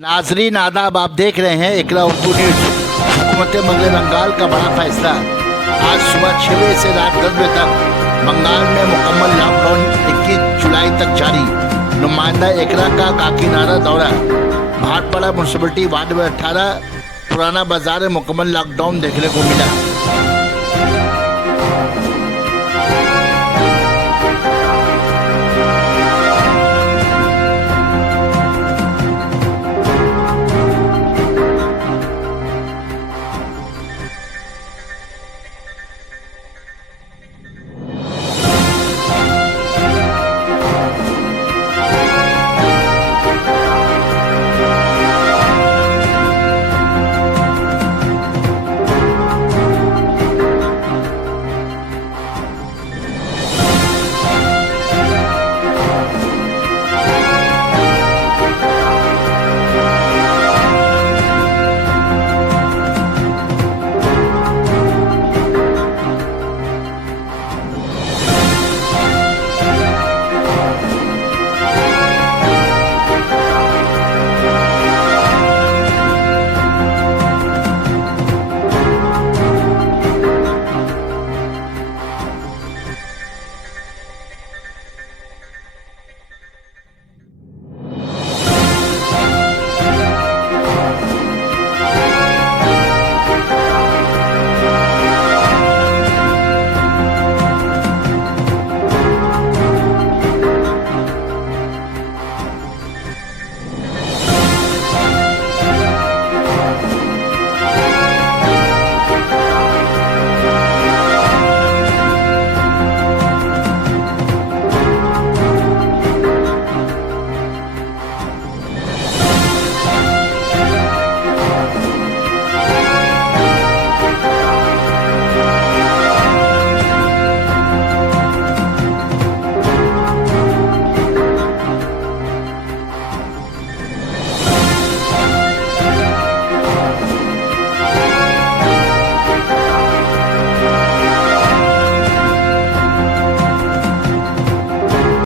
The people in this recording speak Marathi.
नाजरीन आदाब, आप देख रहे हैं एकरा उर्दू न्यूज। हुकूमत बंगाल का बड़ा फैसला। आज सुबह 6 बजे से रात 10 बजे तक बंगाल में मुकम्मल लॉकडाउन 21 जुलाई तक जारी। नुमाइंदा एकरा का काकी नारा दौरा। भाटपाड़ा म्यूनसिपलिटी वार्ड नंबर 18 पुराना बाजार में मुकम्मल लॉकडाउन देखने को मिला।